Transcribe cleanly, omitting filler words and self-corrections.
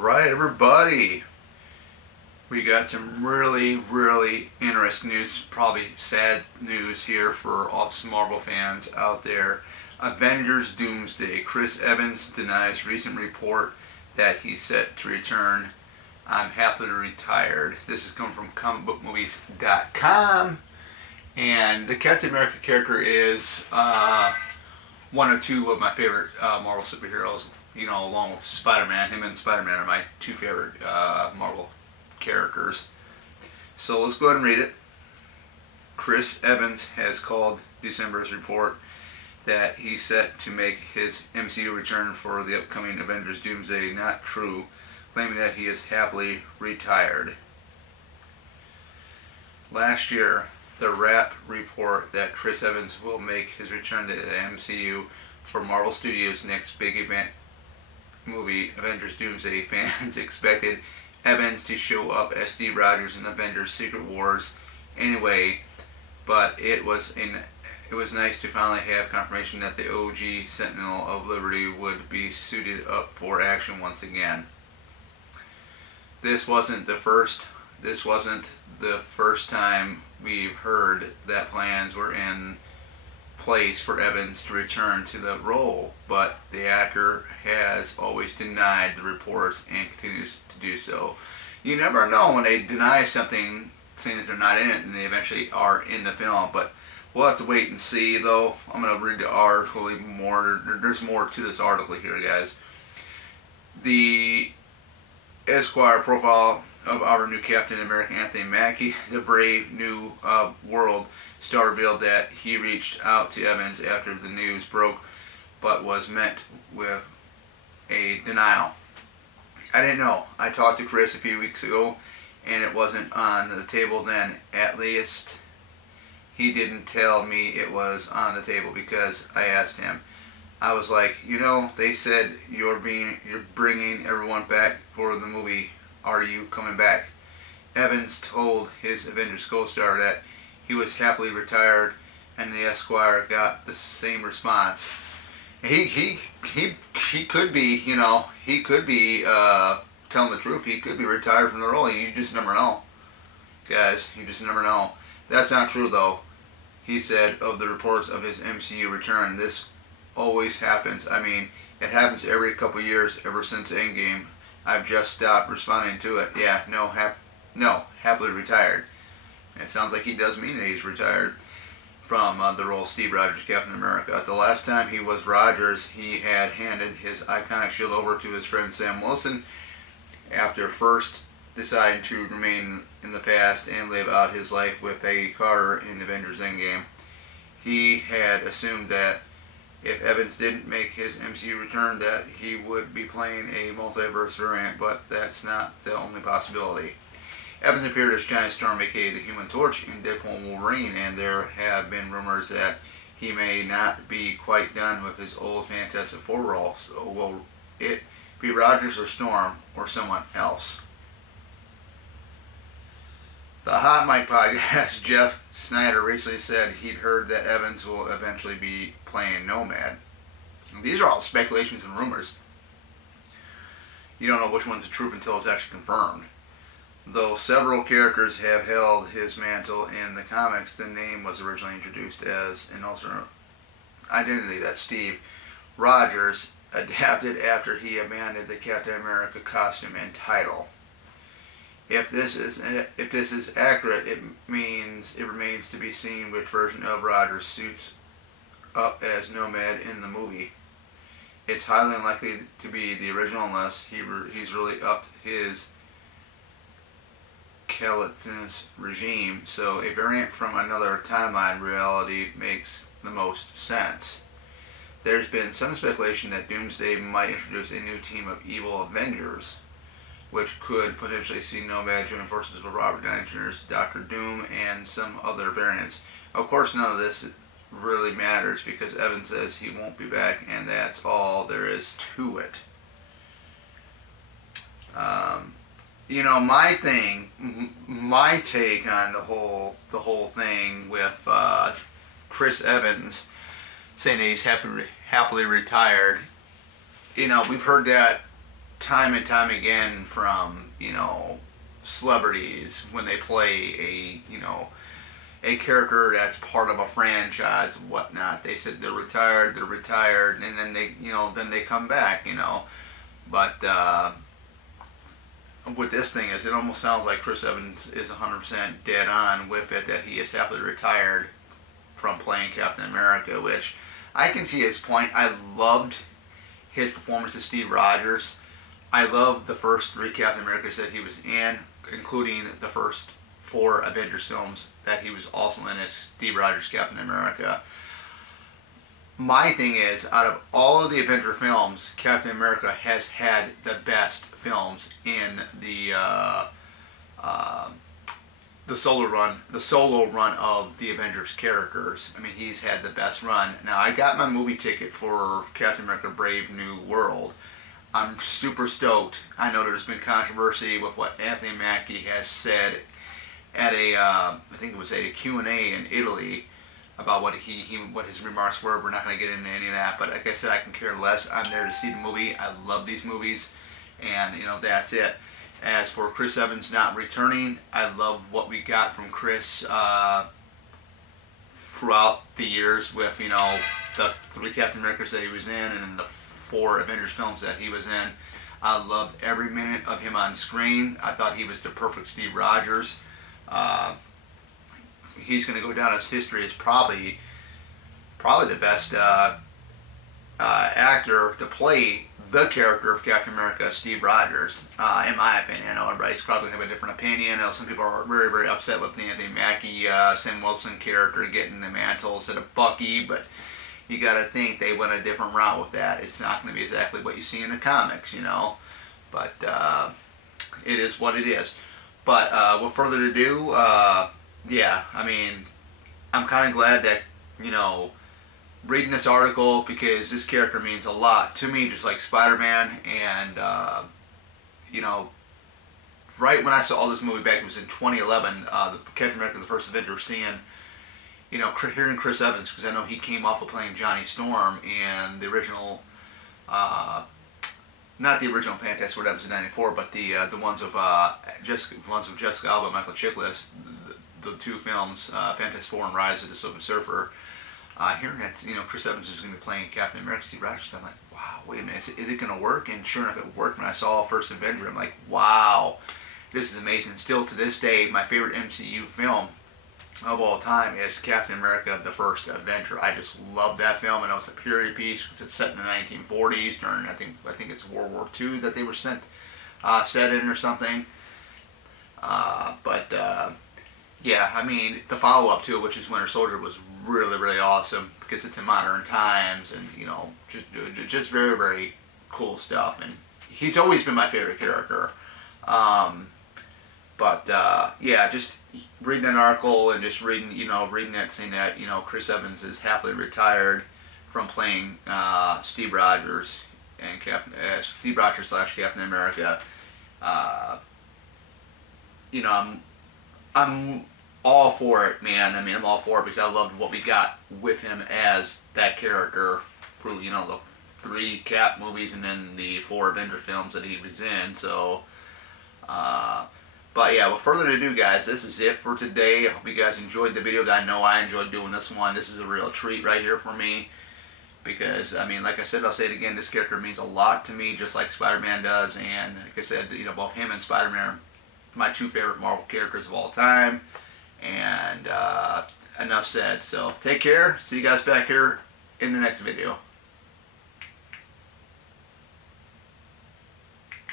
Alright, everybody. We got some really interesting news, probably sad news here for all some Marvel fans out there. Avengers Doomsday. Chris Evans denies recent report that he's set to return. I'm happily retired. This is coming from comicbookmovies.com. And the Captain America character is one or two of my favorite Marvel superheroes. You know, along with Spider-Man. Him and Spider-Man are my two favorite Marvel characters. So let's go ahead and read it. Chris Evans has called December's report that he's set to make his MCU return for the upcoming Avengers Doomsday not true, claiming that he is happily retired. Last year, the Wrap report that Chris Evans will make his return to the MCU for Marvel Studios' next big event movie, Avengers Doomsday. Fans expected Evans to show up as Steve Rogers in Avengers Secret Wars anyway, but it was nice to finally have confirmation that the OG Sentinel of Liberty would be suited up for action once again. This wasn't the first time we've heard that plans were in place for Evans to return to the role, but the actor has always denied the reports and continues to do so. You never know when they deny something, saying that they're not in it, and they eventually are in the film, but we'll have to wait and see, though. I'm going to read the article even more. There's more to this article here, guys. The Esquire profile of our new Captain America, Anthony Mackie, the brave new world star, revealed that he reached out to Evans after the news broke, but was met with a denial. I didn't know. I talked to Chris a few weeks ago, and it wasn't on the table then. At least he didn't tell me it was on the table, because I asked him. I was like, they said you're bringing everyone back for the movie. Are you coming back? Evans told his Avengers co-star that he was happily retired, and the Esquire got the same response. He could be, he could be telling the truth. He could be retired from the role. You just never know, guys. You just never know. That's not true, though. He said of the reports of his MCU return, this always happens. I mean, it happens every couple years ever since Endgame. I've just stopped responding to it. Yeah, happily retired. It sounds like he does mean that he's retired from the role of Steve Rogers, Captain America. The last time he was Rogers, he had handed his iconic shield over to his friend Sam Wilson after first deciding to remain in the past and live out his life with Peggy Carter in Avengers Endgame. He had assumed that if Evans didn't make his MCU return, that he would be playing a multiverse variant, but that's not the only possibility. Evans appeared as Johnny Storm, aka the Human Torch, in Deadpool and Wolverine, and there have been rumors that he may not be quite done with his old Fantastic Four role. So will it be Rogers or Storm or someone else? The Hot Mic podcast, Jeff Snyder recently said he'd heard that Evans will eventually be playing Nomad. These are all speculations and rumors. You don't know which one's the truth until it's actually confirmed. Though several characters have held his mantle in the comics, the name was originally introduced as an alternate identity that Steve Rogers adapted after he abandoned the Captain America costume and title. If this is accurate, it means it remains to be seen which version of Rogers suits up as Nomad in the movie. It's highly unlikely to be the original unless he's really upped his Calatin's regime, so a variant from another timeline reality makes the most sense. There's been some speculation that Doomsday might introduce a new team of evil Avengers, which could potentially see Nomad join forces with Robert Downey Jr.'s Doctor Doom and some other variants. Of course, none of this really matters because Evans says he won't be back, and that's all there is to it. My take on the whole thing with Chris Evans saying that he's happily retired. We've heard that time and time again from, celebrities when they play a character that's part of a franchise and whatnot. They said they're retired, and then they come back, But with this thing is, it almost sounds like Chris Evans is 100% dead on with it, that he is happily retired from playing Captain America, which I can see his point. I loved his performance as Steve Rogers. I loved the first 3 Captain Americas that he was in, including the first 4 Avengers films that he was also in as Steve Rogers Captain America. My thing is, out of all of the Avenger films, Captain America has had the best films in the solo run of the Avengers characters. I mean, he's had the best run. Now, I got my movie ticket for Captain America: Brave New World. I'm super stoked. I know there's been controversy with what Anthony Mackie has said at I think it was a Q&A in Italy, about what his remarks were. We're not going to get into any of that, but like I said, I can care less. I'm there to see the movie. I love these movies, and that's it. As for Chris Evans not returning, I love what we got from Chris throughout the years with the 3 Captain Americas that he was in, and the 4 Avengers films that he was in. I loved every minute of him on screen. I thought he was the perfect Steve Rogers. He's going to go down as history as probably the best actor to play the character of Captain America, Steve Rogers, in my opinion. I know everybody's probably going to have a different opinion. I know some people are very, very upset with the Anthony Mackie, Sam Wilson character getting the mantle instead of Bucky, but you got to think they went a different route with that. It's not going to be exactly what you see in the comics, but it is what it is. But with further ado, yeah, I mean, I'm kind of glad that, reading this article, because this character means a lot to me, just like Spider-Man. And, right when I saw this movie back, it was in 2011, the Captain America: The First Avenger, seeing, hearing Chris Evans, because I know he came off of playing Johnny Storm in the original, not the original Fantastic Four that was in '94, but the ones of Jessica Alba, Michael Chiklis, the 2 films, Fantastic Four and Rise of the Silver Surfer. Hearing that Chris Evans is going to be playing Captain America, Steve Rogers, I'm like, wow, wait a minute, is it going to work? And sure enough, it worked. When I saw First Avenger, I'm like, wow, this is amazing. Still to this day, my favorite MCU film of all time is Captain America: The First Avenger. I just love that film. I know it's a period piece because it's set in the 1940s during, I think it's World War II that they were set in or something. Yeah, I mean, the follow-up to it, which is Winter Soldier, was really, really awesome because it's in modern times, and just very, very cool stuff. And he's always been my favorite character. Yeah, just reading an article and just reading it saying that Chris Evans is happily retired from playing Steve Rogers and Steve Rogers / Captain America. I'm all for it, man. I mean, I'm all for it because I loved what we got with him as that character through, the 3 Cap movies and then the 4 Avenger films that he was in. So, but yeah, without further ado, guys, this is it for today. I hope you guys enjoyed the video. I know I enjoyed doing this one. This is a real treat right here for me because, I mean, like I said, I'll say it again, this character means a lot to me, just like Spider-Man does. And like I said, both him and Spider-Man, my 2 favorite Marvel characters of all time. And enough said. So take care. See you guys back here in the next video.